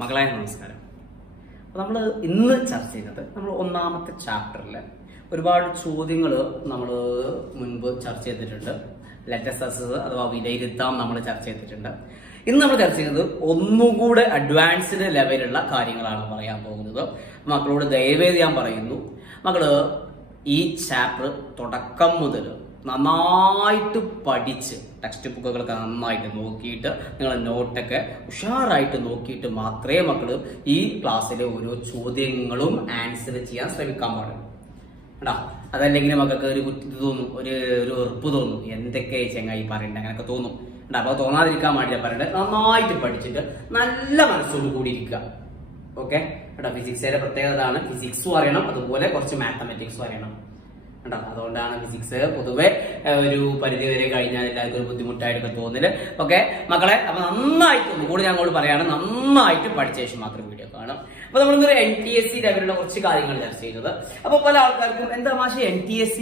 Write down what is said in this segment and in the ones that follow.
മകളെ നമസ്കാരം. നമ്മൾ ഇന്ന് ചർച്ച ചെയ്യുന്നത് നമ്മൾ ഒന്നാമത്തെ ചാപ്റ്ററിൽ ഒരുപാട് ചോദ്യങ്ങൾ നമ്മൾ മുൻപ് ചർച്ച ചെയ്തിട്ടുണ്ട്. ലെറ്റസ് അഥവാ വിലയിരുത്താം നമ്മൾ ചർച്ച ചെയ്തിട്ടുണ്ട്. ഇന്ന് നമ്മൾ ചർച്ച ചെയ്യുന്നത് ഒന്നുകൂടെ അഡ്വാൻസ്ഡ് ലെവലുള്ള കാര്യങ്ങളാണ് പറയാൻ പോകുന്നത്. മക്കളോട് ദയവേദി ഞാൻ പറയുന്നു, മക്കള് ഈ ചാപ്റ്റർ തുടക്കം മുതൽ നന്നായിട്ട് പഠിച്ച് ടെക്സ്റ്റ് ബുക്കുകളൊക്കെ നന്നായിട്ട് നോക്കിയിട്ട് നിങ്ങളെ നോട്ടൊക്കെ ഉഷാറായിട്ട് നോക്കിയിട്ട് മാത്രമേ മക്കള് ഈ ക്ലാസ്സിലെ ഓരോ ചോദ്യങ്ങളും ആൻസർ ചെയ്യാൻ ശ്രമിക്കാൻ പാടുള്ളൂ. കേട്ടാ, അതല്ലെങ്കിൽ മക്കൾക്ക് ഒരു ഇത് തോന്നും, ഒരു ഉറപ്പ് തോന്നും, എന്തൊക്കെ ചെങ്ങായി പറയണ്ടേ അങ്ങനെയൊക്കെ തോന്നും. കേട്ടാ, അപ്പൊ തോന്നാതിരിക്കാൻ വേണ്ടിയാ പറയണ്ടേ, നന്നായിട്ട് പഠിച്ചിട്ട് നല്ല മനസ്സോട് കൂടി ഇരിക്കുക. ഓക്കെ കേട്ടോ, ഫിസിക്സിന്റെ പ്രത്യേകത ആണ്, ഫിസിക്സും അറിയണം, അതുപോലെ കുറച്ച് മാത്തമാറ്റിക്സും അറിയണം. അതുകൊണ്ടാണ് ഫിസിക്സ് പൊതുവെ ഒരു പരിധി വരെ കഴിഞ്ഞാൽ എല്ലാവർക്കും ഒരു ബുദ്ധിമുട്ടായിട്ടൊക്കെ തോന്നല്. ഓക്കെ മക്കളെ, അപ്പൊ നന്നായിട്ട് ഒന്നുകൂടി ഞങ്ങളോട് പറയാണ്, നന്നായിട്ട് പഠിച്ച ശേഷം മാത്രം വീഡിയോ കാണാം. അപ്പൊ നമ്മളിന്നൊരു NTSC ലെവലുള്ള കുറച്ച് കാര്യങ്ങൾ ചർച്ച ചെയ്യുന്നത്. അപ്പൊ പല ആൾക്കാർക്കും എന്താ മാഷെ NTSC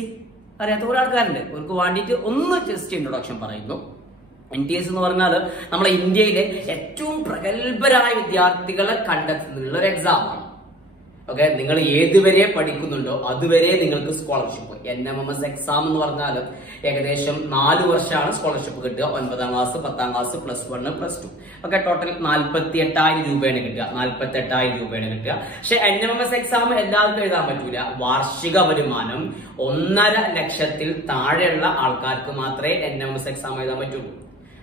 അറിയാത്ത കുറെ ആൾക്കാരുണ്ട്. അവർക്ക് വേണ്ടിയിട്ട് ഒന്ന് ജസ്റ്റ് ഇൻട്രൊഡക്ഷൻ പറയുന്നു. NTSC എന്ന് പറഞ്ഞാൽ നമ്മളെ ഇന്ത്യയിലെ ഏറ്റവും പ്രഗത്ഭരായ വിദ്യാർത്ഥികളെ കണ്ടെത്തുന്നുള്ള ഒരു എക്സാമാണ്. ഓക്കെ, നിങ്ങൾ ഏതുവരെ പഠിക്കുന്നുണ്ടോ അതുവരെ നിങ്ങൾക്ക് സ്കോളർഷിപ്പ്. NMMS എക്സാം എന്ന് പറഞ്ഞാൽ ഏകദേശം 4 വർഷമാണ് സ്കോളർഷിപ്പ് കിട്ടുക. 9ാം ക്ലാസ്, 10ാം ക്ലാസ്, +1, +2 ഒക്കെ ടോട്ടൽ 48,000 രൂപയാണ് കിട്ടുക. 48,000 രൂപയാണ് കിട്ടുക. പക്ഷെ NMMS എക്സാം എല്ലാവർക്കും എഴുതാൻ പറ്റൂല. വാർഷിക വരുമാനം 1.5 ലക്ഷത്തിൽ താഴെയുള്ള ആൾക്കാർക്ക് മാത്രമേ NMMS എക്സാം എഴുതാൻ പറ്റുള്ളൂ.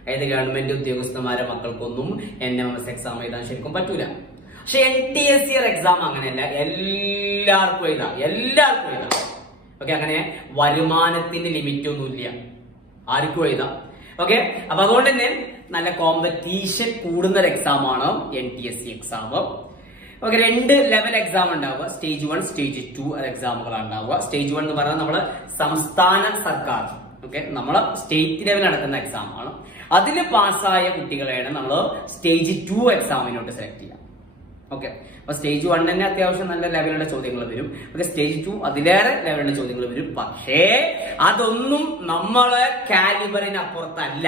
അതായത് ഗവൺമെന്റ് ഉദ്യോഗസ്ഥന്മാരെ മക്കൾക്കൊന്നും NMMS എക്സാം എഴുതാൻ ശരിക്കും പറ്റൂല. പക്ഷെ NTSC എക്സാം അങ്ങനെയല്ല, എല്ലാവർക്കും എഴുതാം, എല്ലാവർക്കും എഴുതാം. ഓക്കെ, അങ്ങനെ വരുമാനത്തിന്റെ ലിമിറ്റ് ഒന്നുമില്ല, ആർക്കും എഴുതാം. ഓക്കെ, അപ്പൊ അതുകൊണ്ട് തന്നെ നല്ല കോമ്പറ്റീഷൻ കൂടുന്ന ഒരു എക്സാമാണ് NTSC exam. Okay, 2 level exam ഉണ്ടാവുക. സ്റ്റേജ് 1, സ്റ്റേജ് 2 എക്സാമുകളാണ് ഉണ്ടാവുക. സ്റ്റേജ് 1 എന്ന് പറഞ്ഞാൽ നമ്മള് സംസ്ഥാന സർക്കാർ, ഓക്കെ, നമ്മള് സ്റ്റേറ്റ് ലെവൽ നടക്കുന്ന എക്സാം ആണ്. അതില് പാസ്സായ കുട്ടികളെയാണ് നമ്മൾ സ്റ്റേജ് 2 എക്സാമിനോട്ട് സെലക്ട് ചെയ്യുക. ഓക്കെ, അപ്പൊ സ്റ്റേജ് 1 തന്നെ അത്യാവശ്യം നല്ല ലെവലുള്ള ചോദ്യങ്ങൾ വരും. ഓക്കെ, സ്റ്റേജ് 2 അതിലേറെ ലെവലുള്ള ചോദ്യങ്ങൾ വരും. പക്ഷേ അതൊന്നും നമ്മളെ കാലിബറിന് അപ്പുറത്തല്ല.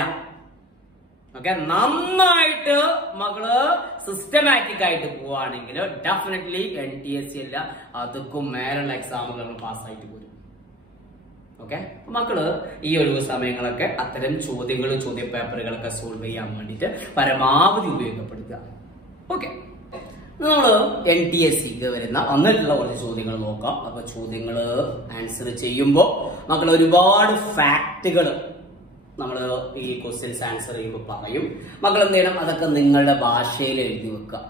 ഓക്കെ, നന്നായിട്ട് മകള് സിസ്റ്റമാറ്റിക് ആയിട്ട് പോവാണെങ്കിൽ ഡെഫിനറ്റ്ലി NTSC അല്ല, അതൊക്കെ മേലുള്ള എക്സാമുകൾ പാസ്സായിട്ട് പോരും. ഓക്കെ, മക്കള് ഈ ഒഴിവ് സമയങ്ങളൊക്കെ അത്തരം ചോദ്യങ്ങൾ, ചോദ്യ പേപ്പറുകളൊക്കെ സോൾവ് ചെയ്യാൻ വേണ്ടിയിട്ട് പരമാവധി ഉപയോഗപ്പെടുത്തുക. ഓക്കെ, നമ്മള് NTSCക്ക് വരുന്ന വന്നിട്ടുള്ള കുറച്ച് ചോദ്യങ്ങൾ നോക്കാം. അപ്പൊ ചോദ്യങ്ങൾ ആൻസർ ചെയ്യുമ്പോൾ മക്കൾ ഒരുപാട് ഫാക്ടുകൾ നമ്മൾ ഈ ക്വസ്റ്റ്യൻസ് ആൻസർ ചെയ്യുമ്പോൾ പറയും. മക്കൾ എന്ത് ചെയ്യണം, അതൊക്കെ നിങ്ങളുടെ ഭാഷയിൽ എഴുതി വെക്കുക.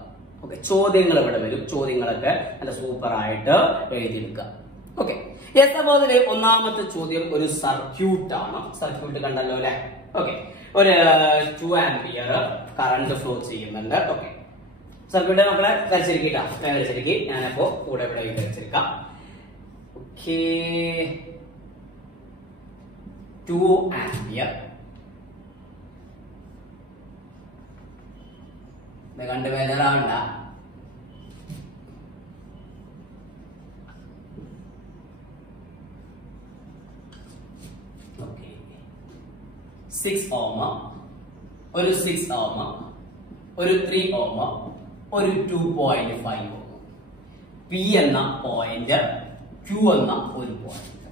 ഓക്കെ, ചോദ്യങ്ങൾ ഇവിടെ വരും, ചോദ്യങ്ങളൊക്കെ നല്ല സൂപ്പറായിട്ട് എഴുതി വെക്കുക. ഓക്കെ, അപ്പോൾ അതിലെ ഒന്നാമത്തെ ചോദ്യം ഒരു സർക്യൂട്ട് ആണ്. സർക്യൂട്ട് കണ്ടല്ലോ അല്ലെ? ഓക്കെ, ഒരു 2 ആംപിയർ കറണ്ട് ഫ്ലോ ചെയ്യുന്നുണ്ട്. ഓക്കെ, സർക്യൂട്ട് മക്കളെ വരച്ചിരിക്കട്ടാ, വരച്ചിരിക്കും. ഞാനപ്പോ കൂടെ ഇവിടെ വരച്ചിരിക്കാം. ഓക്കെ, 2 ആംപിയർ കണ്ട് വേദനാവണ്ട. ഓക്കെ, 6 ഓം, ഒരു 6 ഓം, ഒരു 3 ഓം, ഒരു 2.5 ഓം. P എന്ന പോയിന്റ്, Q എന്ന ഒരു പോയിന്റ്.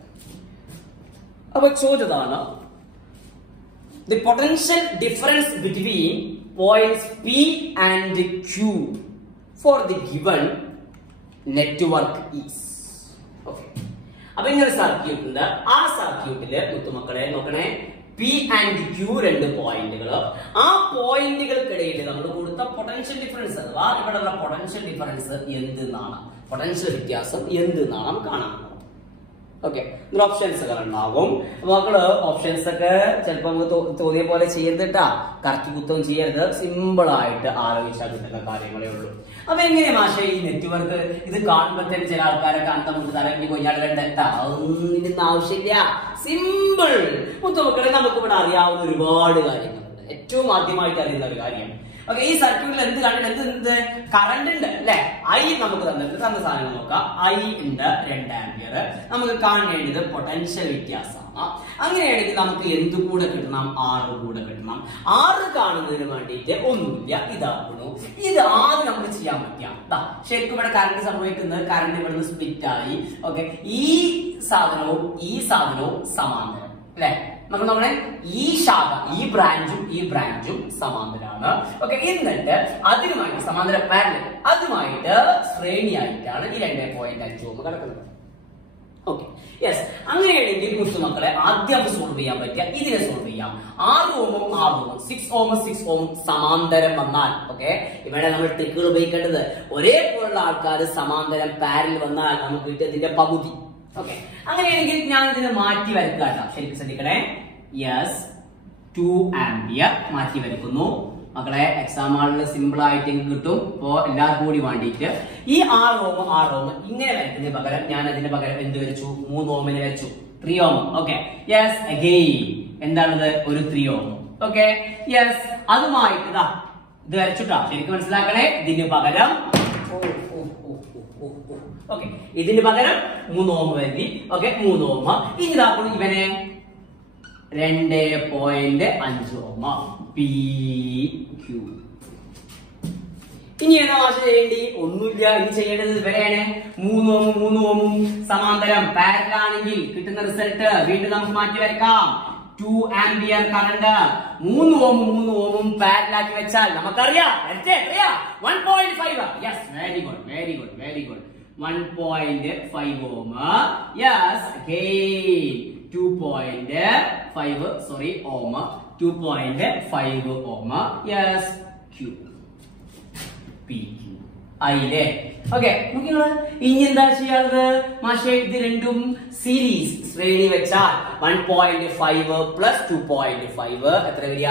അപ്പൊ ചോദ്യതാണ്, the potential difference between points P and Q for the given network is. Okay, അപ്പൊ ഇങ്ങനെ സർക്യൂട്ട് ഉണ്ട്. ആ സർക്യൂട്ടില് മുത്തുമക്കളെ നോക്കണേ, P ആൻഡ് Q 2 പോയിന്റുകൾ. ആ പോയിന്റുകൾക്കിടയിൽ നമ്മൾ കൊടുത്ത പൊട്ടൻഷ്യൽ ഡിഫറൻസ് അഥവാ ഇവിടെയുള്ള പൊട്ടൻഷ്യൽ ഡിഫറൻസ് എന്തെന്നാണ്, പൊട്ടൻഷ്യൽ വ്യത്യാസം എന്തെന്നാണ് കാണാൻ. ഓക്കെ, ഓപ്ഷൻസുകൾ ഉണ്ടാകും. മക്കള് ഓപ്ഷൻസ് ഒക്കെ ചിലപ്പോ നമുക്ക് തോന്നിയ പോലെ ചെയ്യരുതിട്ടാ, കറക്റ്റ് കുത്തവും ചെയ്യരുത്. സിമ്പിൾ ആയിട്ട് ആലോചിച്ചാൽ കിട്ടുന്ന കാര്യങ്ങളേ ഉള്ളൂ. അപ്പൊ എങ്ങനെയാ മാഷെ ഈ നെറ്റ്വർക്ക് ഇത് കാണുമ്പോഴത്തേന് ചില ആൾക്കാരൊക്കെ അന്തം മുട്ട് തലക്കി കൊഞ്ഞാടണ്ടാ, അതൊന്നും ഇതിന്റെ ആവശ്യമില്ല. സിമ്പിൾ മുത്തുമക്കളെ, നമുക്ക് ഇവിടെ അറിയാവുന്ന ഒരുപാട് കാര്യങ്ങളുണ്ട്. ഏറ്റവും ആദ്യമായിട്ട് അറിയുന്ന ഒരു കാര്യം, ഓക്കെ, ഈ സർക്യൂട്ടിൽ എന്ത് കണ്ടിട്ട് എന്ത് കറണ്ട് ഉണ്ട് അല്ലെ? I നമുക്ക് തന്ന സാധനം നോക്കാം. I ഉണ്ട് 2 ആംപിയർ. നമുക്ക് കാണേണ്ടത് പൊട്ടൻഷ്യൽ വ്യത്യാസമാണ്. അങ്ങനെയാണെങ്കിൽ നമുക്ക് എന്ത് കൂടെ കിട്ടണം? 6 കൂടെ കിട്ടണം. 6 കാണുന്നതിന് വേണ്ടിയിട്ട് ഒന്നുമില്ല, ഇതാക്കുന്നു. ഇത് ആദ്യം നമുക്ക് ചെയ്യാൻ പറ്റിയ ശരിക്കും ഇവിടെ കറണ്ട് സംഭവിക്കുന്നത്, കറണ്ട് ഇവിടുന്ന് സ്പ്ലിറ്റ് ആയി. ഓക്കെ, ഈ സാധനവും സമാന്തരം അല്ലെ? നമ്മളെ ഈ ശാഖ, ഈ ബ്രാഞ്ചും സമാന്തരമാണ്. ഓക്കെ, എന്നിട്ട് അതിനുമായിട്ട് സമാന്തര പാരലൽ, അതുമായിട്ട് ശ്രേണിയായിട്ടാണ് ഈ 2.5 ഓം കിടക്കുന്നത്. Okay, yes. അങ്ങനെയാണെങ്കിൽ കുത്തുമക്കളെ ആദ്യം സോൾവ് ചെയ്യാൻ പറ്റിയ ഇതിനെ സോൾവ് ചെയ്യാം. 6 ഓമും 6 ഓമും 6 ഓമും സമാന്തരം വന്നാൽ, ഓക്കെ, ഇവിടെ നമ്മൾ ട്രിക്കുകൾ ഉപയോഗിക്കേണ്ടത് ഒരേപോലുള്ള ആൾക്കാർ സമാന്തരം പാരലൽ വന്നാൽ നമുക്ക് കിട്ടിയതിന്റെ പകുതി. ഓക്കെ, അങ്ങനെയാണെങ്കിൽ ഞാൻ ഇതിനെ മാറ്റി വരക്കാട്ടോ. ശരിക്കും ശ്രദ്ധിക്കണേ. യെസ്, 2 ആംപിയർ മാറ്റി വരക്കുന്നു മക്കളെ. എക്സാം ഹാളിൽ സിമ്പിൾ ആയിട്ട് കിട്ടും. ഇപ്പോ എല്ലാവർക്കും കൂടി വേണ്ടിയിട്ട് ഈ 6 ഓം ഇങ്ങനെ വരക്കുന്നതിന് പകരം ഞാൻ അതിന്റെ പകരം എന്ത് വരച്ചു? 3 ഓമിനെ വരച്ചു. 3 ഓം. Okay, yes. അഗെയിൻ എന്താണത്? ഒരു 3 ഓം. Okay, yes. അതുമായിട്ട് ഇത് വരച്ചുട്ടാ. ശരിക്കും മനസ്സിലാക്കണേ. ഇതിന് പകരം ഓക്കെ, ഇതിന് പകരം 3 ഓം വരുത്തി. ഓക്കെ, 3 ഓം. ഇനി ഇതാക്കുന്നു ഇവനെ 2.5 ഓം PQ. ഇനി ഏതാ ഭാഷ ചെയ്യേണ്ടി? ഒന്നുമില്ല. ഇനി ചെയ്യേണ്ടത് ഇവരെയാണ്. 3 ഓമും സമാന്തരം പാരലാണെങ്കിൽ കിട്ടുന്ന റിസൾട്ട് വീണ്ടും നമുക്ക് മാറ്റി വരക്കാം. 2 ആംപിയർ കറണ്ട് 3 ഓമും പാരലാക്കി വെച്ചാൽ നമുക്കറിയാം 1.5. Yes, very good. 1.5 ഓം. യെസ്, അഗെയിൻ 2.5 ഓം. 2.5 ഓം. യെസ്, Q PQ ആയില്ലേ? ഓക്കെ, ഇനി എന്താ ചെയ്യാറ്? മാഷേ ഇത് രണ്ടും സീരീസ് ശ്രേണി വെച്ചാൽ 1.5 പ്ലസ് 2.5 എത്ര വരിക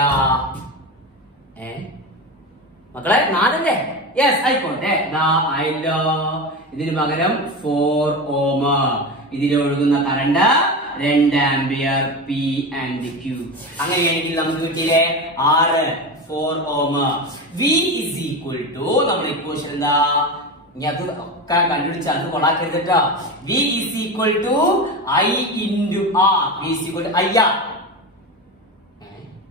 മക്കളെ? 4 അല്ലേ? യെസ്, ആയിക്കോട്ടെ. ആയില്ലോ. ഇതിന് പകരം 4 ഓം. ഇതിലൊഴുകുന്ന current 2 ampere P and Q. അങ്ങനെയാണെങ്കിൽ നമുക്ക് കിട്ടിയില്ലേ 6 4 ohm. V is equal to നമ്മുടെ ഇക്വേഷൻ എന്താ? ഇനി അത് ഒക്കെ കണ്ടുപിടിച്ചാൽ അത് കൊള്ളാക്കരുതട്ടോ. V is equal to I into R. V is equal to IR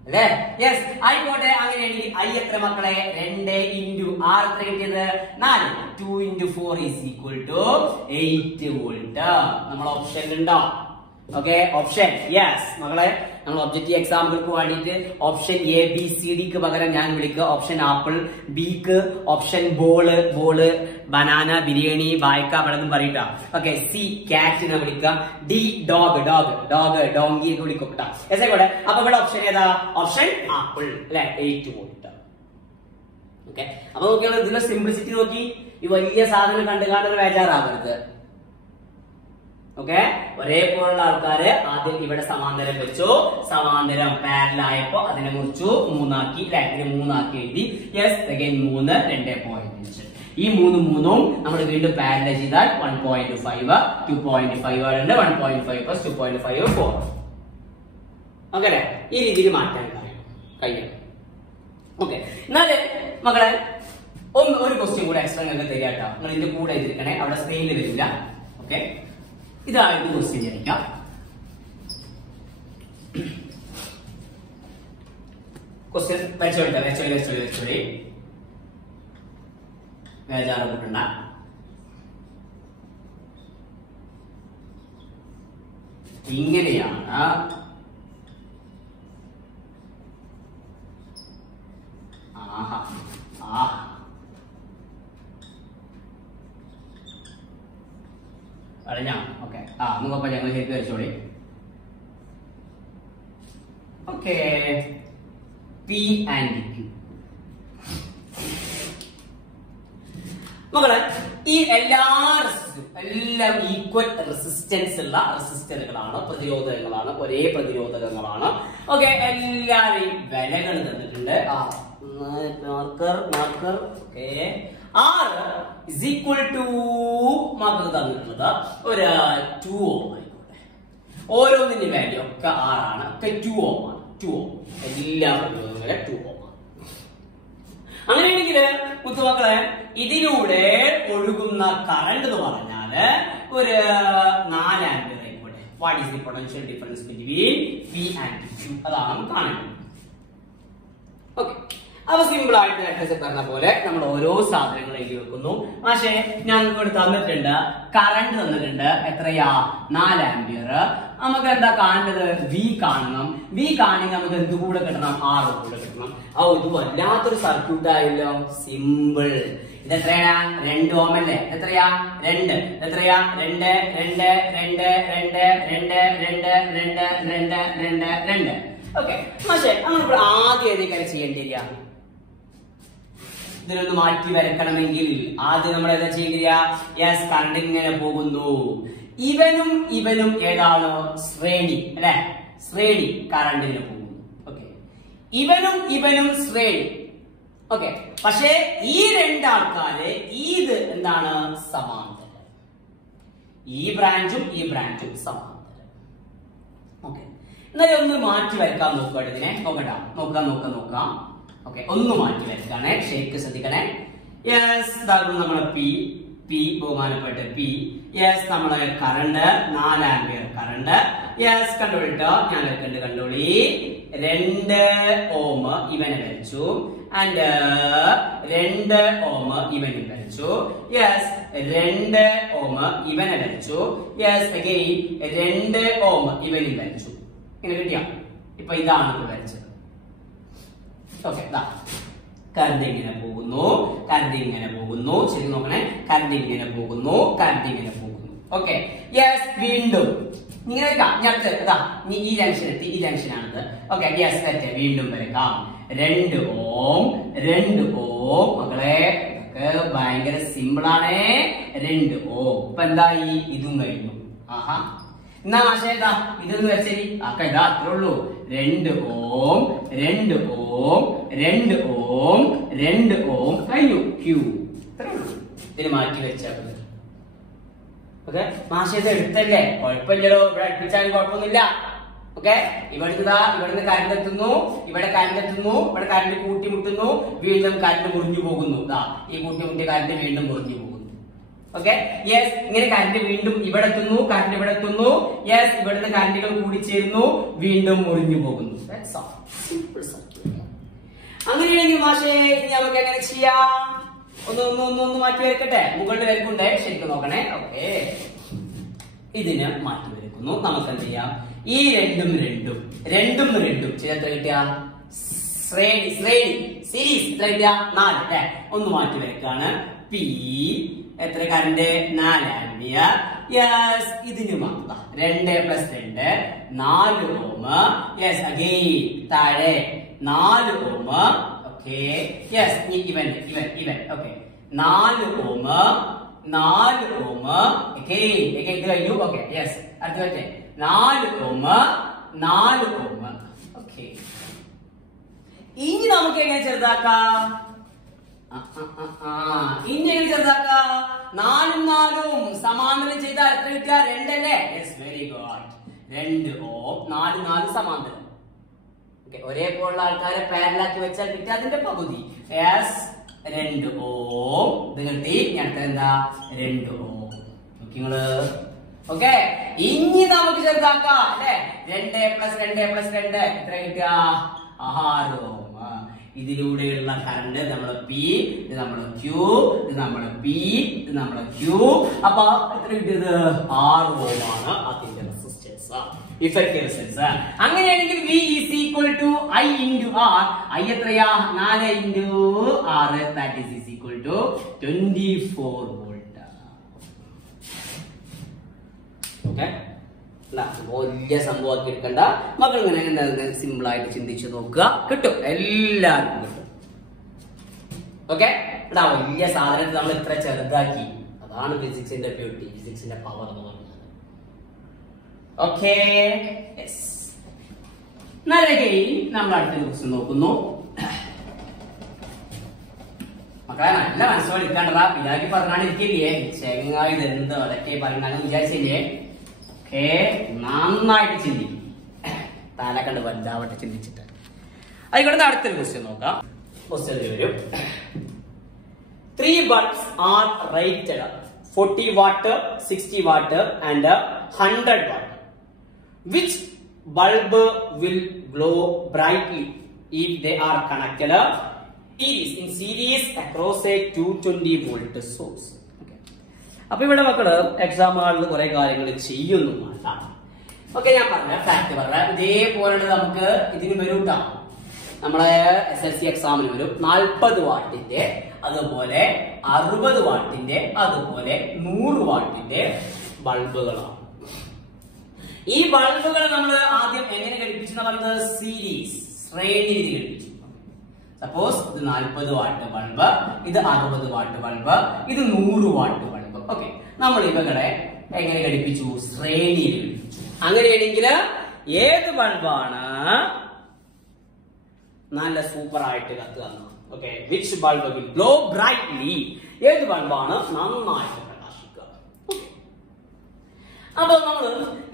അല്ലേ? യെസ്, ആയിക്കോട്ടെ. അങ്ങനെയാണെങ്കിൽ I എത്ര മക്കളെ? 2 into R എത്ര കിട്ടിയത്? 4. 2 into 4 is equal to 8 volt. നമ്മൾ ഓപ്ഷൻ ഉണ്ടോ? ഓക്കെ, ഓപ്ഷൻ യെസ് മക്കളെ. നമ്മൾ ഒബ്ജക്റ്റീവ് എക്സാമ്പിൾക്ക് വേണ്ടിയിട്ട് ഓപ്ഷൻ ABCDക്ക് പകരം ഞാൻ വിളിക്കുക ഓപ്ഷൻ ആപ്പിൾ, ബിക്ക് ഓപ്ഷൻ ബോള് ബനാന, ബിരിയാണി, വായ്ക്ക പഴം പറയട്ടാ. ഓക്കെ, സി കാറ്റിനെ വിളിക്കാം. ഡി ഡോഗ് ഡോങ്കി ഒക്കെ വിളിക്കും കേട്ടോ. എസ് ആയിക്കോട്ടെ. അപ്പൊ ഇവിടെ ഓപ്ഷൻ ഏതാ? ഓപ്ഷൻ ആപ്പിൾ അല്ലെ? 8 വോൾട്ട്. ഓക്കെ, അപ്പൊ നോക്കിയാൽ ഇതിന്റെ സിംപ്ലിസിറ്റി നോക്കി. ഈ വലിയ സാധനം കണ്ടുകാണ്ടൊരു ബേജാറാവരുത്. ഓക്കെ, ഒരേപോലുള്ള ആൾക്കാര് ആദ്യം ഇവിടെ സമാന്തരം വെച്ചു, സമാന്തരം പാരലായപ്പോ അതിനെ മുറിച്ചു 3 ആക്കി അല്ലെ? ഇതിനെ 3 ആക്കി എഴുതി. Yes, again 3 2.5. ഈ 3 നമ്മൾ വീണ്ടും പാരലൽ ചെയ്താൽ 1.5 2.5 ആണ്. 1.5 പ്ലസ് 2.5 4. ഓക്കെ അല്ലെ? ഈ രീതിയിൽ മാറ്റാൻ കഴിയും. ഓക്കെ, എന്നാല് മക്കളെ ഒരു ക്വസ്റ്റ്യൻ കൂടെ എക്സ്ട്രാ നിങ്ങൾക്ക് തരാട്ടോ. നിങ്ങൾ ഇതിന്റെ കൂടെ എഴുതിരിക്കണേ, അവിടെ സ്ക്രീനിൽ വരില്ല. ഓക്കെ, ഇതായിട്ട് ക്വസ്റ്റ്യൻ ചെയ്യാം. ക്വസ്റ്റ്യൻ വെച്ചോളി ബേജാറ് കൂട്ടണ്ട. ഇങ്ങനെയാണ് ഓക്കെ. നോക്കപ്പോ ഞങ്ങൾ ശരിക്കും വെച്ചോളി. ഓക്കെ, P and Q മക്കളെ. ഈ എല്ലാം ഈക്വൽ റെസിസ്റ്റൻസ് ഉള്ള റെസിസ്റ്ററുകളാണ്, പ്രതിരോധകങ്ങളാണ്, ഒരേ പ്രതിരോധകങ്ങളാണ്. ഓക്കെ, എല്ലാവരെയും വിലകൾ തന്നിട്ടുണ്ട്. Marker okay. R is equal to marker തന്നിട്ടുള്ളത് ഒരു 2 ഓം ആയിക്കോട്ടെ. ഓരോന്നിന്റെ വാല്യൂ ഒക്കെ 6 ആണ്. ഒക്കെ 2 ഓം ആണ്. 2 ഓം എല്ലാ പ്രതിരോധങ്ങളെ 2 ഓം ആണ്. അങ്ങനെയാണെങ്കിൽ മുത്തുമക്കളെ ഇതിലൂടെ ഒഴുകുന്ന കറണ്ട് എന്ന് പറഞ്ഞാല് ഒരു 4 ആംപിയർ ആയിക്കോട്ടെ. What is the potential difference between P and Q അതാണ് കാണേണ്ടത്. ഓക്കെ, അപ്പൊ സിമ്പിൾ ആയിട്ട് നേരത്തെ പറഞ്ഞ പോലെ നമ്മൾ ഓരോ സാധനങ്ങൾ എഴുതി വെക്കുന്നു. പക്ഷേ ഞങ്ങൾക്ക് ഇവിടെ തന്നിട്ടുണ്ട് കറണ്ട് തന്നിട്ടുണ്ട് എത്രയാ 4 ആംപിയർ. നമുക്ക് എന്താ കാണേണ്ടത്? വി കാണണം. വി കാണണമെങ്കിൽ നമുക്ക് എന്ത് കൂടെ കിട്ടണം? R കൂടെ കിട്ടണം. ഇത് വല്ലാത്തൊരു സർക്യൂട്ട് ആയല്ലോ. സിമ്പിൾ. ഇത് എത്രയാ? 2 ഓം അല്ലേ? എത്രയാ? 2. എത്രയാ? 2 2 2 2 2 2 2 2. ഓക്കെ, പക്ഷേ നമ്മൾ ആദ്യം ഏതൊക്കെയാണ് ചെയ്യേണ്ടില്ല? ഇതിനൊന്ന് മാറ്റി വരക്കണമെങ്കിൽ ആദ്യം നമ്മൾ എന്താ ചെയ്യുക? യെസ്, കറണ്ട് ഇങ്ങനെ പോകുന്നു. ഇവനും ഇവനും ഏതാണ്? ശ്രേണി അല്ലെ? ശ്രേണി കറണ്ടിന് പോകുന്നു. ഓക്കെ, ഇവനും ഇവനും ശ്രേണി. ഓക്കെ, പക്ഷേ ഈ രണ്ടാൾക്കാരെ ഇത് എന്താണ്? സമാന്തരം. ഈ ബ്രാഞ്ചും ഈ ബ്രാഞ്ചും സമാന്തരം. ഓക്കെ, എന്നാലും ഒന്ന് മാറ്റി വരക്കാൻ നോക്കുക. ഇതിനെ നോക്കാം. ഓക്കെ, ഒന്ന് മാറ്റി വരക്കാണ്. ഷേക്ക് ശ്രദ്ധിക്കണേ. യെസ്, നമ്മളെ പി ബഹുമാനപ്പെട്ട പി. യെസ്, നമ്മളെ കറണ്ട് 4 ആംപിയർ കറണ്ട്. യെസ്, കണ്ടുപിടിട്ടോ. ഞാൻ കണ്ടോളി. 2 ഓം ഇവനെ വരച്ചു ആൻഡ് 2 ഓം ഇവനെ വരച്ചു. യെസ്, 2 ഓം ഇവനെ വരച്ചു. യെസ്, അഗൈൻ 2 ഓം ഇവനെ വരച്ചു. ഇങ്ങനെ കിട്ടിയാ? ഇപ്പൊ ഇതാണ് വരച്ചത്. ഓക്കെ, കറണ്ട് ഇങ്ങനെ പോകുന്നു. ശരി നോക്കണേ. കറണ്ട് ഇങ്ങനെ പോകുന്നു. ഓക്കെ, യെസ്, വീണ്ടും ഇങ്ങനെ ഈ ജംഗ്ഷൻ എത്തി. ഈ ജംഗ്ഷനാണിത്. ഓക്കെ, യെസ്, തെറ്റ്. വീണ്ടും വരക്കാം. 2 ഓം മക്കളെ, ഇതൊക്കെ ഭയങ്കര സിമ്പിൾ ആണ്. 2 ഓം. ഇപ്പൊ എന്തായി? ഇതും കഴിഞ്ഞു. ആഹാ, എന്നാ മാഷേ ഇതൊന്ന് വെച്ചേരി. ഇതാ അത്രേ ഉള്ളൂ. 2 ഓം കഴിഞ്ഞു. ക്യൂ ഇത്രേ ഉള്ളൂ. ഇതിന് മാറ്റി വെച്ചാൽ ഓക്കെ. മാഷേ എടുത്തല്ലേ? കുഴപ്പമില്ലല്ലോ. ഇവിടെ അടുപ്പിച്ചാലും കുഴപ്പമൊന്നുമില്ല. ഓക്കെ, ഇവിടുന്ന് കറണ്ട് എത്തുന്നു. ഇവിടെ കറണ്ട് കൂട്ടിമുട്ടുന്നു. വീണ്ടും കറണ്ട് മുറിഞ്ഞു പോകുന്നു. ഈ കൂട്ടിമുട്ടിയ കറണ്ട് വീണ്ടും മുറിഞ്ഞു പോകുന്നു. ഓക്കെ, യെസ്, ഇങ്ങനെ കറണ്ട് വീണ്ടും ഇവിടെ എത്തുന്നു. യെസ്, ഇവിടുന്ന് കറണ്ടുകൾ കൂടിച്ചേരുന്നു. വീണ്ടും മുറിഞ്ഞു പോകുന്നു. Simple circuit. അങ്ങനെയാണെങ്കിൽ മാഷേ ഇനി നമുക്ക് എങ്ങനെ ചെയ്യാം? ഒന്ന് മാറ്റി വരക്കട്ടെ. മുകളിൽ വരക്കുണ്ടേ, ശരിക്കും നോക്കണേ. ഓക്കെ, ഇതിന് മാറ്റി വരക്കുന്നു. നമുക്ക് എന്ത് ചെയ്യാം? ഈ രണ്ടും എത്ര കിട്ടിയ? ശ്രേണി സീരീസ് എത്ര കിട്ടിയ? 4 അല്ലെ? ഒന്ന് മാറ്റി വരക്കാണ്. പി എത്ര കറണ്ട്? 4 ആംപിയർ. യെസ്, ഇതിന് 2 + 2 4 ഓം. യെസ്, അഗൈൻ താഴെ 4 ഓം. ഓക്കെ, യെസ്, ഇവൻ ഓക്കെ 4 ഓം ഇത് കഴിഞ്ഞു. ഓക്കെ, യെസ്, അടുത്ത 4 ഓം. ഓക്കെ, ഇനി നമുക്ക് എങ്ങനെ ചെറുതാക്കാം? ഇങ്ങനെ ചെറുതാക്കാം. 4 4 സമാന്തരം ചെയ്താൽ എത്ര കിട്ടുക? 2 അല്ലേ? Yes, very good. 2 ഓം 4 4 സമാന്തരം. ഓക്കെ, ഒരേപോലുള്ള ആൾക്കാരെ പാരലാക്കി വെച്ചാൽ കിട്ടിയ അതിന്റെ പകുതി. യെസ്, 2 ഓം ഇത് കിട്ടി. ഞാൻ എന്താ? 2 ഓം. നിങ്ങള് ഓക്കെ, ഇനി നമുക്ക് ചെറുതാക്കാം അല്ലെ? 2 + 2 എത്ര കിട്ടുക? 6 ഓം. ഇതിലൂടെയുള്ള കറണ്ട് നമ്മളെ പി, ഇത് നമ്മളെ ക്യൂ, ഇത് നമ്മളെ പി, ഇത് നമ്മളെ ക്യൂ. അപ്പൊ എത്ര കിട്ടിയത്? 6 ഓം ആണ് അതിന്റെ റെസിസ്റ്റൻസ്, ഇഫക്റ്റീവ് റെസിസ്റ്റൻസ്. അങ്ങനെയാണെങ്കിൽ V = I × R. I എത്രയാ? 4 × R, that is = 24 volt. Okay, വലിയ സംഭവമാക്കി എടുക്കണ്ട മക്കൾ. ഇങ്ങനെ സിമ്പിൾ ആയിട്ട് ചിന്തിച്ചു നോക്കുക, കിട്ടും, എല്ലാവർക്കും കിട്ടും. ഓക്കെ, ഇവിടെ വലിയ സാധനത്തിൽ നമ്മൾ ഇത്ര ചെറുതാക്കി. അതാണ് ഫിസിക്സിന്റെ ബ്യൂട്ടി, ഫിസിക്സിന്റെ പവർ എന്ന് പറഞ്ഞാൽ. ഓക്കെ, നമ്മൾ അടുത്ത ക്വസ്റ്റ്യൻ നോക്കുന്നു. മക്കളെ നല്ല മനസ്സോടെ ഇരിക്കാണ്ടടാ. ഇതാക്കി പറഞ്ഞാണ് ഇരിക്കില്ലേ? ചെങ്ങായി ഇതെന്ത് അതൊക്കെ പറഞ്ഞാലും വിചാരിച്ചില്ലേ? നന്നായിട്ട് ചിന്തിക്കും. തല കണ്ട് വലുതാവട്ടെ ചിന്തിച്ചിട്ട്. ആയിക്കോട്ടെ, അടുത്തൊരു ക്വസ്റ്റ്യൻ നോക്കാം. ക്വസ്റ്റ്യൻ വരും. 3 bulbs are rated 40 watt, 60 watt and 100 watt. which bulb will glow brightly if they are connected in series across a 220 volt source. അപ്പൊ ഇവിടെ മക്കള് എക്സാമുകളിൽ കുറെ കാര്യങ്ങൾ ചെയ്യുന്നുമല്ല. ഓക്കെ, ഞാൻ പറഞ്ഞ ഫാക്ട് പറഞ്ഞ ഇതേപോലെ നമുക്ക് ഇതിന് വരും കേട്ടോ. നമ്മളെ SSLC എക്സാമിന് വരും 40 വാട്ടിന്റെ, അതുപോലെ 60 വാട്ടിന്റെ, അതുപോലെ 100 വാട്ടിന്റെ ബൾബുകളാണ്. ഈ ബൾബുകൾ നമ്മൾ ആദ്യം എങ്ങനെ ഘടിപ്പിച്ചെന്ന് പറയുന്നത് സീരീസ്, ശ്രേണി രീതി ഘടിപ്പിച്ചു. സപ്പോസ് ഇത് 40 വാട്ട് ബൾബ്, ഇത് 60 വാട്ട് ബൾബ്, ഇത് 100 വാട്ട് ബൾബ്. ഓക്കെ, നമ്മൾ ഇവകളെ എങ്ങനെ ഘടിപ്പിച്ചു? ശ്രേണിയിൽ ഘടിപ്പിച്ചു. അങ്ങനെയാണെങ്കിൽ ഏത് ബൾബാണ് നല്ല സൂപ്പർ ആയിട്ട് കത്തുക? Okay, which bulb will glow brightly? ഏത് ബൾബാണ് നന്നായിട്ട് പ്രകാശിക്കുക? അപ്പൊ നമ്മൾ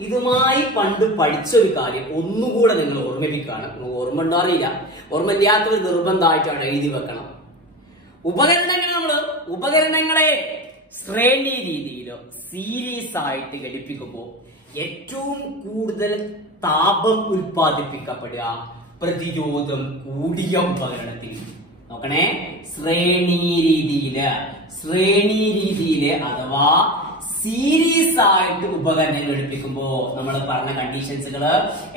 ഇതുമായി പണ്ട് പഠിച്ചൊരു കാര്യം ഒന്നുകൂടെ നിങ്ങൾ ഓർമ്മിപ്പിക്കുകയാണ്. ഓർമ്മ ഉണ്ടാറില്ല, ഓർമ്മ ഇല്ലാത്തവർ നിർബന്ധമായിട്ടാണ് എഴുതി വെക്കണം. ഉപകരണങ്ങളെ ശ്രേണി രീതിയിലോ സീരീസ് ആയിട്ട് ഘടിപ്പിക്കുമ്പോൾ ഏറ്റവും കൂടുതൽ താപം ഉൽപ്പാദിപ്പിക്കപ്പെടുക പ്രതിരോധം കൂടിയ ഉപകരണത്തിൽ. നോക്കണേ, ശ്രേണി രീതിയില് അഥവാ സീരീസ് ആയിട്ട് ഉപകരണങ്ങൾ ഘടിപ്പിക്കുമ്പോ നമ്മൾ പറഞ്ഞ കണ്ടീഷൻസുകള്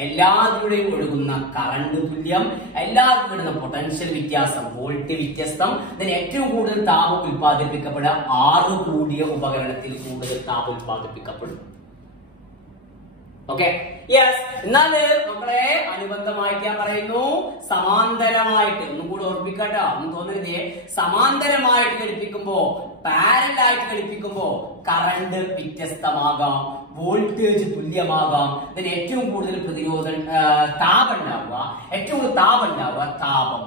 എല്ലാത്തിലൂടെയും ഒഴുകുന്ന കറണ്ട് തുല്യം, എല്ലാത്തിലും വരുന്ന പൊട്ടൻഷ്യൽ വ്യത്യാസം, വോൾട്ട് വ്യത്യസ്തം, ഇതിന് ഏറ്റവും കൂടുതൽ താപം ഉൽപ്പാദിപ്പിക്കപ്പെടുക 6 കൂടിയ ഉപകരണത്തിൽ കൂടുതൽ താപം ഉൽപ്പാദിപ്പിക്കപ്പെടും. Okay, yes. എന്നാല് നമ്മളെ അനുബന്ധമായിട്ട് ഞാൻ പറയുന്നു, സമാന്തരമായിട്ട്, ഒന്നും കൂടി ഓർമ്മിക്കട്ടോ, ഒന്നും തോന്നരുതേ, സമാന്തരമായിട്ട് ഘടിപ്പിക്കുമ്പോ, പാരലായിട്ട് ഘടിപ്പിക്കുമ്പോ കറണ്ട് വ്യത്യസ്തമാകാം, വോൾട്ടേജ് തുല്യമാകാം, ഇതിന് ഏറ്റവും കൂടുതൽ താപം ഉണ്ടാവുക, ഏറ്റവും കൂടുതൽ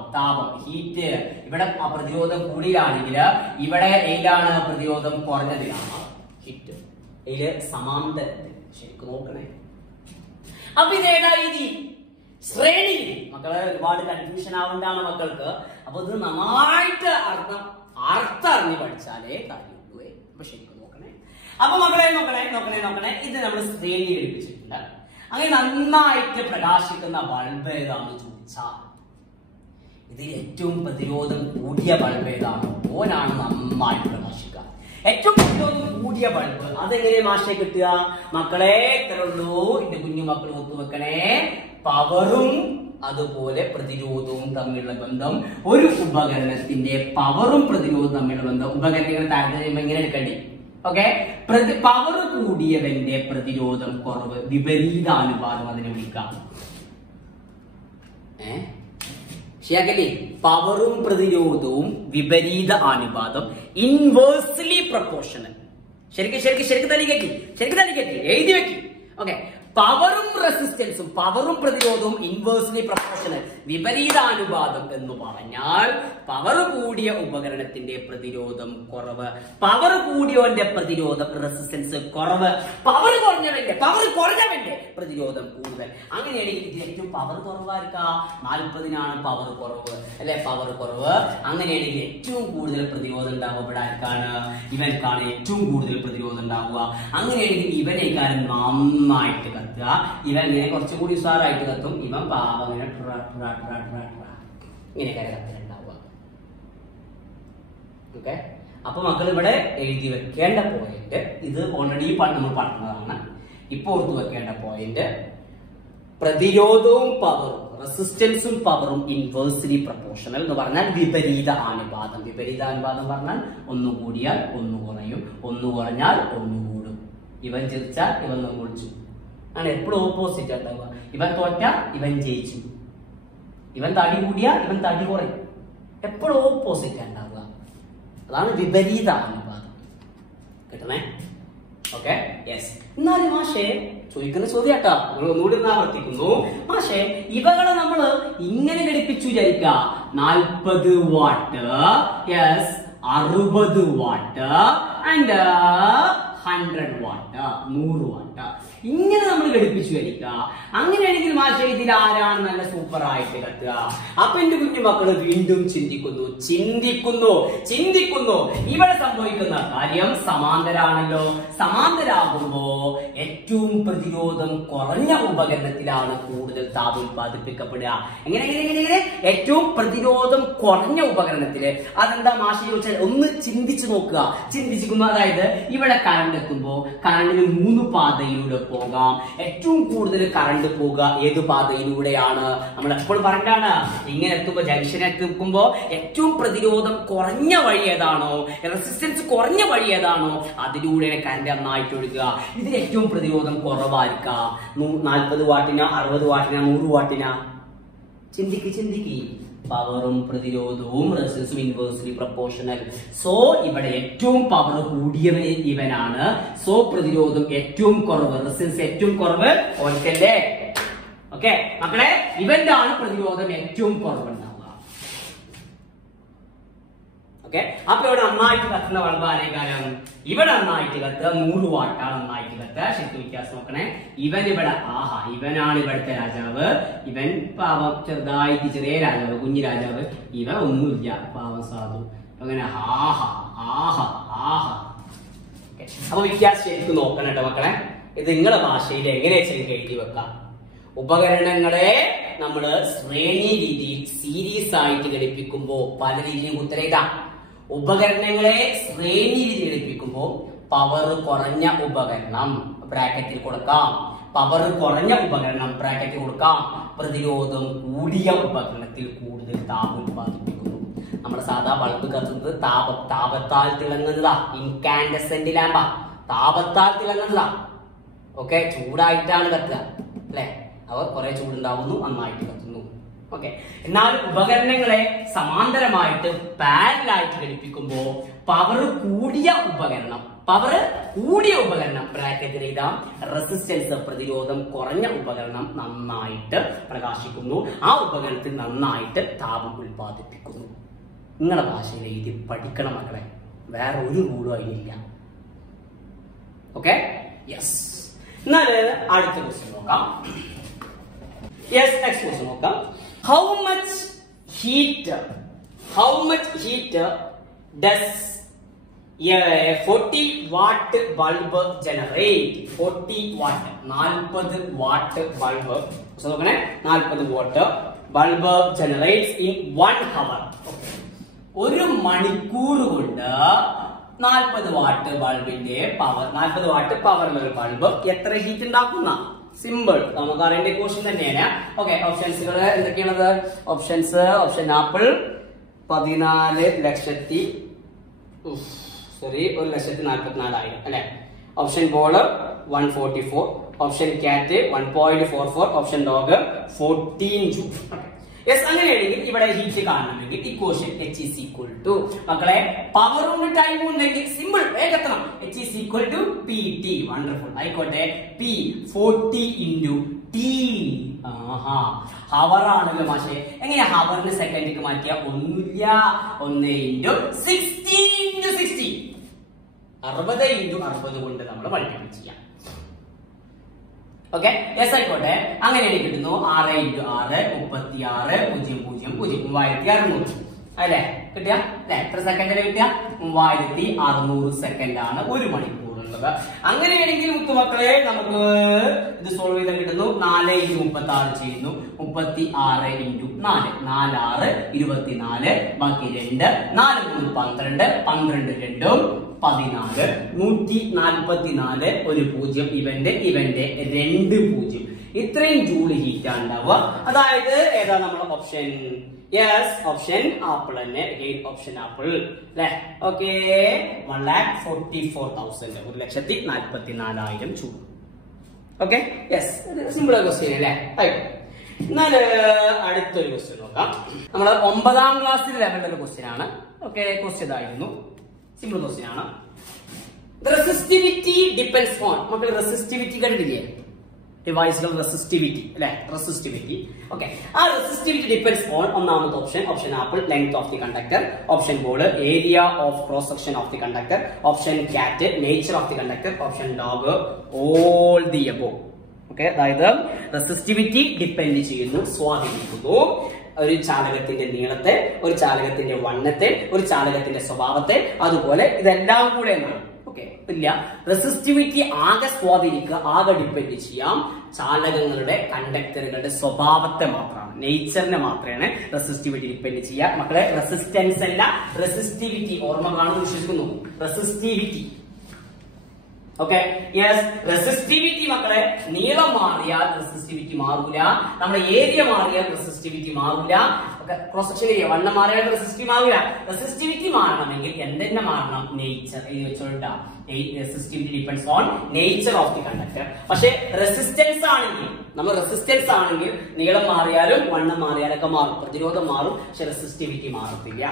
താപം ഹീറ്റ്. ഇവിടെ പ്രതിരോധം കൂടിയാണെങ്കിൽ ഇവിടെ ഏതാണ് പ്രതിരോധം കുറഞ്ഞതിലാണ് ഹീറ്റ്. ഇതില് സമാന്തരത്തിൽ ശരിക്കും നോക്കണേ. അപ്പൊ ഇതേതാ രീതി? ശ്രേണി. മക്കളെ ഒരുപാട് കൺഫ്യൂഷൻ ആവേണ്ടാണ് മക്കൾക്ക്. അപ്പൊ ഇത് നന്നായിട്ട് അർത്ഥം അറിഞ്ഞ് പഠിച്ചാലേ കാര്യമുള്ളൂ. അപ്പൊ ശരിക്കും നോക്കണേ. അപ്പൊ മക്കളെ നോക്കണേ. ഇത് നമ്മൾ ശ്രേണി ഘടിപ്പിച്ചിട്ടുണ്ട്. അങ്ങനെ നന്നായിട്ട് പ്രകാശിക്കുന്ന ബൾബ് ഏതാണെന്ന് ചോദിച്ചാൽ ഇതിൽ ഏറ്റവും പ്രതിരോധം കൂടിയ ബൾബ് ഏതാണ്? ഓനാണ് നന്നായിട്ട് പ്രകാശിക്കുക. ഏറ്റവും പ്രതിരോധം കൂടിയ ബൾബ് അതെങ്ങനെ മാഷെ കിട്ടുക? മക്കളെ ഇത്രയുള്ളൂ, എന്റെ കുഞ്ഞു മക്കൾ ഒത്തുവെക്കണേ. പവറും അതുപോലെ പ്രതിരോധവും തമ്മിലുള്ള ബന്ധം, ഒരു ഉപകരണത്തിന്റെ പവറും പ്രതിരോധവും തമ്മിലുള്ള ബന്ധം ഉപകരണങ്ങൾ താരതമ്യം എങ്ങനെ എടുക്കേണ്ടി? ഓക്കെ, പവർ കൂടിയവന്റെ പ്രതിരോധം കുറവ്, വിപരീതാനുപാതം അതിനെ വിളിക്കാം. ശരിയാക്കല്ലേ? പവറും പ്രതിരോധവും വിപരീത അനുപാതം, ഇൻവേഴ്സ്ലി പ്രൊപ്പോർഷണൽ. ശരിക്കും തനിക്കേറ്റി എഴുതി വെക്കി. ഓക്കെ, പവറും റെസിസ്റ്റൻസും, പവറും പ്രതിരോധവും ഇൻവേഴ്സ്ലി പ്രൊപ്പോർഷണൽ, വിപരീതാനുപാതം എന്ന് പറഞ്ഞാൽ പവർ കൂടിയ ഉപകരണത്തിന്റെ പ്രതിരോധം കുറവ്, പവർ കൂടിയവന്റെ പ്രതിരോധം റെസിസ്റ്റൻസ് കുറവ്, പവർ കുറഞ്ഞവന്റെ പ്രതിരോധം കൂടുതൽ. അങ്ങനെയാണെങ്കിൽ ഇതിൽ ഏറ്റവും പവർ കുറവായിരിക്കാം 40-നാണ് പവർ കുറവ്, അല്ലെ? പവർ കുറവ്. അങ്ങനെയാണെങ്കിൽ ഏറ്റവും കൂടുതൽ പ്രതിരോധം ഉണ്ടാവുക ഇവിടെ ആർക്കാണ്? ഇവൻക്കാണ് ഏറ്റവും കൂടുതൽ പ്രതിരോധം ഉണ്ടാവുക. അങ്ങനെയാണെങ്കിൽ ഇവനേക്കാളും നന്നായിട്ട് കത്തുക. ഇവൻ ഇങ്ങനെ കുറച്ചുകൂടി ഉസാറായിട്ട് കത്തും. ഇവൻ പാവം ഇങ്ങനെ ഇങ്ങനെ കത്തുന്നുണ്ടാവുക. ഓക്കെ, അപ്പൊ മക്കൾ ഇവിടെ എഴുതി വെക്കേണ്ട പോയിന്റ്, ഇത് ഓൾറെഡി നമ്മൾ പറഞ്ഞതാണ്. ഇപ്പൊ ഓർത്തു വെക്കേണ്ട പോയിന്റ്, പ്രതിരോധവും പവറും, റെസിസ്റ്റൻസും പവറും ഇൻവേഴ്സ്ലി പ്രൊപ്പോർഷണൽ എന്ന് പറഞ്ഞാൽ വിപരീത അനുപാതം. വിപരീതാനുപാതം പറഞ്ഞാൽ ഒന്ന് കൂടിയാൽ ഒന്ന് കുറയും, ഒന്ന് കുറഞ്ഞാൽ ഒന്ന് കൂടും. ഇവൻ ജയിച്ചാൽ ഇവൻ ഒളിച്ചു. ആണ് എപ്പോഴും ഓപ്പോസിറ്റ് ഉണ്ടാവുക. ഇവൻ തോറ്റ ഇവൻ ജയിച്ചു, ഇവൻ തടി കൂടിയ ഇവൻ തടി കുറയും. എപ്പോഴും ഓപ്പോസിറ്റ് ഉണ്ടാവുക. അതാണ് വിപരീത അനുപാതം. കിട്ടണേ? Okay, yes. എന്നാലും മാഷേ ചോദിക്കുന്ന ചോദ്യം കേട്ടോ, നിങ്ങൾ ഒന്നുകൂടി ആവർത്തിക്കുന്നു. മാഷേ ഇവകളെ നമ്മൾ ഇങ്ങനെ ഘടിപ്പിച്ചു വിചാരിക്ക, 40 what, yes, 60 what and 100 what, 100 what. ഇങ്ങനെ നമ്മൾ ഘടിപ്പിച്ചു വരിക. അങ്ങനെയാണെങ്കിൽ മാഷേ ഇതിൽ ആരാണ് നല്ല സൂപ്പർ ആയിട്ട് കത്തുക? അപ്പൊ എന്റെ കുഞ്ഞു മക്കള് വീണ്ടും ചിന്തിക്കുന്നു. ഇവിടെ സംഭവിക്കുന്ന കാര്യം സമാന്തരാണല്ലോ. സമാന്തരാകുമ്പോ ഏറ്റവും പ്രതിരോധം കുറഞ്ഞ ഉപകരണത്തിലാണ് കൂടുതൽ താപം ഉത്പാദിപ്പിക്കപ്പെടുക. എങ്ങനെ ഏറ്റവും പ്രതിരോധം കുറഞ്ഞ ഉപകരണത്തില്. അതെന്താ മാഷി ചോദിച്ചാൽ ഒന്ന് ചിന്തിച്ചു നോക്കുക. അതായത് ഇവിടെ കറണ്ട് എത്തുമ്പോ കറണ്ടിന് 3 പാതയിലൂടെ പോകാം. ഏറ്റവും കൂടുതൽ കറണ്ട് പോകുക ഏത് പാതയിലൂടെയാണ്? നമ്മൾ എപ്പോഴും പറഞ്ഞാണ് ഇങ്ങനെ എത്തുമ്പോ ജംഗ്ഷനെ എത്തുമ്പോ ഏറ്റവും പ്രതിരോധം കുറഞ്ഞ വഴി ഏതാണോ, റെസിസ്റ്റൻസ് കുറഞ്ഞ വഴി ഏതാണോ അതിലൂടെയാണ് കറണ്ട് നന്നായിട്ട് ഒഴുകുക. ഇതിൽ ഏറ്റവും പ്രതിരോധം കുറവായിരിക്കുക. 40 വാട്ടിനാ 60 വാട്ടിനാ 100 വാട്ടിനാ? ചിന്തിക്ക്. പവറും പ്രതിരോധവും റെസിസ്റ്റൻസും ഇൻവേഴ്സ്ലി പ്രൊപ്പോർഷണൽ. സോ ഇവിടെ ഏറ്റവും പവർ കൂടിയവൻ ഇവനാണ്. സോ പ്രതിരോധം ഏറ്റവും കുറവ്, റെസിസ്റ്റൻസ് ഏറ്റവും കുറവ് ഓൽക്കല്ലേ. ഓക്കെ മക്കളെ, ഇവന്റെ ആണ് പ്രതിരോധം ഏറ്റവും കുറവുണ്ടാവുക. ഓക്കെ, അപ്പൊ ഇവിടെ നന്നായിട്ട് കത്തുന്ന ബൾബ് ആരേക്കാരം? ഇവിടെ നന്നായിട്ട് കത്തുക 100 വാട്ടാണ് നന്നായിട്ട് കത്തുക. ശരിക്കും വ്യത്യാസം നോക്കണേ. ഇവനാണ് ഇവിടുത്തെ രാജാവ്. ഇവൻ പാവം ചെറുതായിട്ട് ചെറിയ രാജാവ്, കുഞ്ഞു രാജാവ്. ഇവൻ ഒന്നുമില്ല, പാവം സാധു. അങ്ങനെ അപ്പൊ വ്യത്യാസം ശരിക്കും നോക്കണം കേട്ടോ മക്കളെ. ഇത് നിങ്ങളുടെ ഭാഷയിൽ എങ്ങനെ ശരിക്കും എഴുതി വെക്കാം. ഉപകരണങ്ങളെ നമ്മള് ശ്രേണി രീതിയിൽ സീരീസ് ആയിട്ട് ഘടിപ്പിക്കുമ്പോ പല രീതിയിൽ ഉത്തരയിടാം. ഉപകരണങ്ങളെ ശ്രേണി രീതിയിൽ ഘടിപ്പിക്കുമ്പോൾ പവർ കുറഞ്ഞ ഉപകരണം ബ്രാക്കറ്റിൽ കൊടുക്കാം. പവർ കുറഞ്ഞ ഉപകരണം ബ്രാക്കറ്റിൽ കൊടുക്കാം. പ്രതിരോധം കൂടിയ ഉപകരണത്തിൽ കൂടുതൽ താപം ഉത്പാദിപ്പിക്കുന്നു. നമ്മുടെ സാധാ ബൾബ് കത്തുന്നത് താപത്താൽ തിളങ്ങുന്നതാ. ഇൻകാൻഡസെന്റ് ലാമ്പ താപത്താൽ തിളങ്ങുന്നതാ. ഓക്കെ, ചൂടായിട്ടാണ് കത്തുക അല്ലെ. അവർ കുറെ ചൂടുണ്ടാവുന്നു, നന്നായിട്ട് കത്തുന്നു. ഓക്കെ, എന്നാൽ ഉപകരണങ്ങളെ സമാന്തരമായിട്ട് പാരലായിട്ട് ഘടിപ്പിക്കുമ്പോ പവർ കൂടിയ ഉപകരണം ബ്രാക്കറ്റിൽ ഇടാം. റെസിസ്റ്റൻസ് പ്രതിരോധം കുറഞ്ഞ ഉപകരണം നന്നായിട്ട് പ്രകാശിക്കുന്നു. ആ ഉപകരണത്തിൽ നന്നായിട്ട് താപം ഉത്പാദിപ്പിക്കുന്നു. നിങ്ങളുടെ ഭാഷയിൽ എഴുതി പഠിക്കണം മക്കളെ. വേറെ ഒരു റൂളും അതിനില്ല. Okay, yes. എന്നാൽ അടുത്ത ക്വസ്റ്റ്യൻ നോക്കാം. നെക്സ്റ്റ് ക്വസ്റ്റ്യൻ നോക്കാം. How much heat does a 40 watt bulb generate? 40 watt 40 watt bulb. So നോക്കണേ, 40 watt bulb generates in 1 hour. ഒരു മണിക്കൂർ കൊണ്ട് 40 വാട്ട് ബൾബിന്റെ പവർ, 40 വാട്ട് പവറുള്ള ഒരു ബൾബ് എത്ര ഹീറ്റ് ഉണ്ടാക്കുന്ന? സിമ്പിൾ, നമുക്ക് അറിയേണ്ട ക്വസ്റ്റ്യൻ തന്നെയാണ്. ഓക്കെ, ഓപ്ഷൻസുകൾ എന്തൊക്കെയാണത്? ഓപ്ഷൻ ആപ്പിൾ 1,44,000 അല്ലെ. Option ball 144, option cat 1.44, option dog 14 joule. Yes, അങ്ങനെയാണെങ്കിൽ ഇവിടെ ഹീറ്റ് കാണണമെങ്കിൽ equation H is equal to മക്കളെ പവർ ഉണ്ട് ടൈം ഉണ്ടെങ്കിൽ സിമ്പിൾ വേഗത്തണം. H is equal to PT. Wonderful, ആയിക്കോട്ടെ. P 40 into T. ഹവർ ആണല്ലോ മാഷെ. എങ്ങനെയാ ഹവറിന് സെക്കൻഡിലേക്ക് മാറ്റിയ? ഒന്നുമില്ല, 1 into 60 into 60, 60 into 60 കൊണ്ട് നമ്മൾ മൾട്ടിപ്ലൈ ചെയ്യാം. ഓക്കെ, യെസ് ആയിക്കോട്ടെ. അങ്ങനെ എനിക്ക് കിട്ടുന്നു 6 into 6 36 000 3600 അല്ലെ. കിട്ടിയ അല്ലെ? എത്ര സെക്കൻഡിൽ കിട്ടിയ? 3600 സെക്കൻഡ് ആണ് ഒരു മണിക്കൂറുള്ളത്. അങ്ങനെയാണെങ്കിൽ മുത്തുമക്കളെ നമുക്ക് ഇത് സോൾവ് ചെയ്താൽ കിട്ടുന്നു 4 into 36 ചെയ്യുന്നു. 36 into 4 4 24, ബാക്കി 2 4 3 12 12 2 14 144 ഒരു 0. ഇവന്റെ 2 0. ഇത്രയും ജൂള് ഹീറ്റ് ആണ് ഉണ്ടാവുക. അതായത് ഏതാ നമ്മുടെ ഓപ്ഷൻ? യെസ്, ഓപ്ഷൻ ആപ്പിൾ തന്നെ. ഓപ്ഷൻ ആപ്പിൾ അല്ലെ. Okay, 1,44,000 1,44,000 joule. Okay, yes, simple question അല്ലേ. എന്നാൽ അടുത്തൊരു ക്വസ്റ്റ്യൻ നോക്കാം. നമ്മൾ 9ാം ക്ലാസ്സിൽ ലെവലിലുള്ള ക്വസ്റ്റ്യൻ ആണ്. ഓക്കെ, ക്വസ്റ്റ്യൻ ഇതായിരുന്നു. സിമ്പിൾ ക്വസ്റ്റ്യൻ ആണ്. Resistivity depends on. മക്കൾ റെസിസ്റ്റിവിറ്റി കണ്ടില്ലേ? ഡിവൈസുകൾ റെസിസ്റ്റിവിറ്റി അല്ലെ, റെസിസ്റ്റിവിറ്റി. ഓക്കെ, ആ റെസിസ്റ്റിവിറ്റി ഡിപെൻഡ്സ് ഓൺ ഒന്നാമത്തെ option apple length of the conductor, option board area of cross section of the conductor, option cat nature of the conductor, option dog all the above. Okay, അതായത് resistivity depend ചെയ്യുന്നു, സ്വാധീനിക്കുന്നു ഒരു ചാലകത്തിന്റെ നീളത്തെ, ഒരു ചാലകത്തിന്റെ വണ്ണത്തെ, ഒരു ചാലകത്തിന്റെ സ്വഭാവത്തെ, അതുപോലെ ഇതെല്ലാം കൂടെ എന്നാണ്. ഓക്കെ, ഇല്ല റെസിസ്റ്റിവിറ്റി ആകെ സ്വാധീനിക്കുക, ആകെ ഡിപ്പെൻഡ് ചെയ്യാം ചാലകങ്ങളുടെ കണ്ടക്ടറുകളുടെ സ്വഭാവത്തെ മാത്രമാണ്, നേച്ചറിനെ മാത്രമാണ് റെസിസ്റ്റിവിറ്റി ഡിപ്പെൻഡ് ചെയ്യുക. മക്കളെ റെസിസ്റ്റൻസ് അല്ല റെസിസ്റ്റിവിറ്റി, ഓർമ്മ കാണുമെന്ന് വിശ്വസിക്കുന്നു. റെസിസ്റ്റിവിറ്റി. ഓക്കെ, യെസ്, റെസിസ്റ്റിവിറ്റി മക്കളെ നീളം മാറിയാൽ റെസിസ്റ്റിവിറ്റി മാറൂല, നമ്മുടെ ഏരിയ മാറിയാൽ റെസിസ്റ്റിവിറ്റി മാറൂല, ക്രോസ് സെക്ഷൻ ഏരിയ വണ്ണം മാറിയാൽ റെസിസ്റ്റിവിറ്റി മാറൂല. റെസിസ്റ്റിവിറ്റി മാറണമെങ്കിൽ എന്തെന്നെ മാറണം? നേച്ചർ. എഴുതി വെച്ചോട്ടാ, resistivity depends on nature of the conductor. പക്ഷെ റെസിസ്റ്റൻസ് ആണെങ്കിൽ, നമ്മൾ റെസിസ്റ്റൻസ് ആണെങ്കിൽ നീളം മാറിയാലും വണ്ണം മാറിയാലൊക്കെ മാറും, പ്രതിരോധം മാറും, പക്ഷെ റെസിസ്റ്റിവിറ്റി മാറത്തില്ല.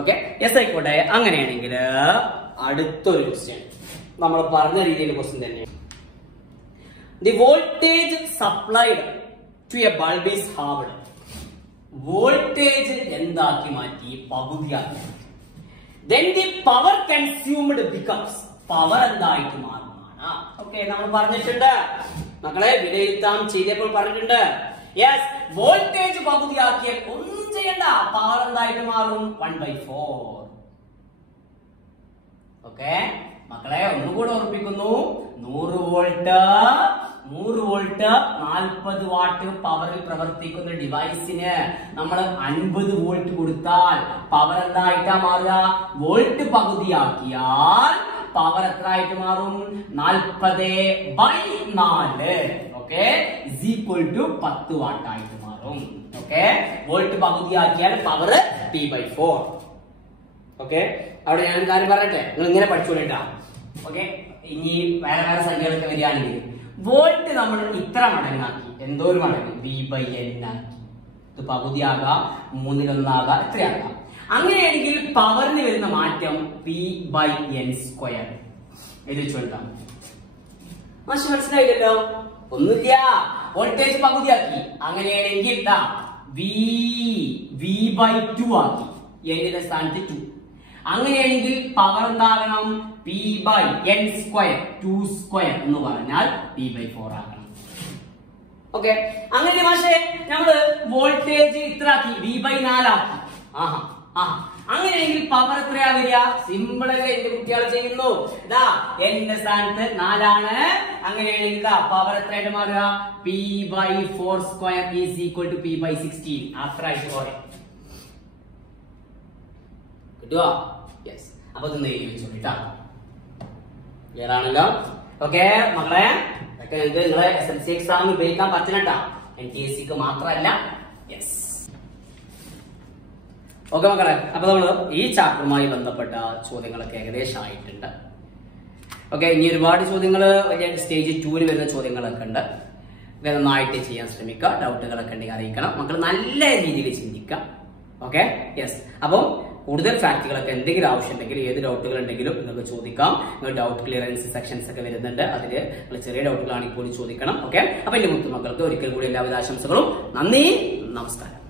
ഓക്കെ, യെസ് ആയിക്കോട്ടെ. അങ്ങനെയാണെങ്കിൽ അടുത്തൊരു ക്വസ്റ്റ്യൻ നമ്മൾ പറഞ്ഞ രീതിയിൽ ക്വസ്റ്റ്യൻ തന്നെയാണ്. The voltage supplied to a bulb is halved. Voltage എന്താക്കി മാറ്റി? പകുതിയാക്കി. Then the power consumed becomes, power എന്തായിട്ട് മാറുന്നതാണ്. ഓക്കെ, നമ്മൾ പറഞ്ഞിട്ടുണ്ട് മക്കളെ, വിലയിരുത്താൻ ചെയ്തപ്പോൾ പറഞ്ഞിട്ടുണ്ട്. യെസ്, വോൾട്ടേജ് പകുതിയാക്കിയാൽ ഒന്നും ചെയ്യണ്ട, പവർ എന്തായിട്ട് മാറും? 1/4. ഓക്കെ മക്കളെ, ഒന്നുകൂടെ ഓർപ്പിക്കുന്നു, 100 വോൾട്ട് 40 വാട്ട് പവറിൽ പ്രവർത്തിക്കുന്ന ഡിവൈസിന് നമ്മൾ 50 വോൾട്ട് കൊടുത്താൽ പവർ എന്തായിട്ടാ മാറുക? വോൾട്ട് പകുതിയാക്കിയാൽ പവർ എത്ര ആയിട്ട് മാറും? 40/4. Okay, is equal to 10 watt ആയിട്ട് മാറും. ഓക്കെ, വോൾട്ട് പകുതിയാക്കിയാൽ പവർ P/4. ഓക്കെ, അവിടെ ഞാൻ കാര്യം പറയട്ടെ, നിങ്ങൾ ഇങ്ങനെ പഠിച്ചോളിട്ടാ. ഓക്കെ, ഇനി വേറെ വേറെ സംഖ്യകളൊക്കെ വരികയാണെങ്കിൽ വോൾട്ട് നമ്മൾ ഇത്ര മടങ്ങാക്കി, എന്തോ ഒരു മടങ്ങ് V/N ആക്കി, ഇത് പകുതിയാകാം, 1/3 എത്രയാകാം. അങ്ങനെയാണെങ്കിൽ പവറിന് വരുന്ന മാറ്റം P/N². എഴുതി വെച്ചോട്ടാ. മാഷ് മനസ്സിലായില്ലല്ലോ? ഒന്നുമില്ല, വോൾട്ടേജ് പകുതിയാക്കി. അങ്ങനെയാണെങ്കിൽ ഇതാ V/2 ആക്കി, N സ്ഥാനത്ത് 2. അങ്ങനെയാണെങ്കിൽ പവർ എന്താകണം? P/N², 2² എന്ന് പറഞ്ഞാൽ P/4 ആക്കണം. ഓക്കെ, അങ്ങനെ പക്ഷേ നമ്മള് വോൾട്ടേജ് ഇത്ര ആക്കി, V/4 ആക്കി. അങ്ങനെയെങ്കിൽ പവർ എത്രയാ വരിക? സിമ്പിൾ അല്ലേ, എന്റെ കുട്ടികളെ ചെയ്യുന്നു. ഇതാ എന്റെ സ്ഥാനത്ത് 4 ആണ്. അങ്ങനെയാണെങ്കിൽ ഇതാ പവർ എത്രയായിട്ട് മാറുക? P/4² is equal to P/16. അത്ര ആയിട്ട് പറയാം. കിട്ടുവോ? യെസ്. അപ്പൊ ഇത് എഴുതി വെച്ചോട്ടാ. ക്ലിയർ ആണല്ലോ? ഓക്കെ മക്കളെ, ഇതൊക്കെ നിങ്ങൾക്ക് നിങ്ങളെ SLC എക്സാമിന് ഉപയോഗിക്കാൻ പറ്റണട്ടാ, NTSC മാത്രമല്ല. യെസ്. ഓക്കെ മക്കളെ, അപ്പൊ നമ്മള് ഈ ചാപ്റ്ററുമായി ബന്ധപ്പെട്ട ചോദ്യങ്ങളൊക്കെ ഏകദേശം ആയിട്ടുണ്ട്. ഓക്കെ, ഇനി ഒരുപാട് ചോദ്യങ്ങൾ വലിയ സ്റ്റേജ് 2 വരുന്ന ചോദ്യങ്ങളൊക്കെ ഉണ്ട്. നന്നായിട്ട് ചെയ്യാൻ ശ്രമിക്കുക. ഡൗട്ടുകളൊക്കെ ഉണ്ടെങ്കിൽ അറിയിക്കണം. മക്കൾ നല്ല രീതിയിൽ ചിന്തിക്കുക. Okay, yes. അപ്പം കൂടുതൽ ഫാക്ടുകളൊക്കെ എന്തെങ്കിലും ആവശ്യമുണ്ടെങ്കിൽ, ഏത് ഡൗട്ടുകൾ ഉണ്ടെങ്കിലും നിങ്ങൾക്ക് ചോദിക്കാം. നിങ്ങൾ ഡൗട്ട് ക്ലിയറൻസ് സെക്ഷൻസ് ഒക്കെ വരുന്നുണ്ട്, അതിൽ നിങ്ങൾ ചെറിയ ഡൗട്ടുകളാണെങ്കിൽ പോലും ചോദിക്കണം. ഓക്കെ, അപ്പൊ എന്റെ മുത്തു മക്കൾക്ക് ഒരിക്കൽ കൂടി എല്ലാവിധ ആശംസകളും. നന്ദി, നമസ്കാരം.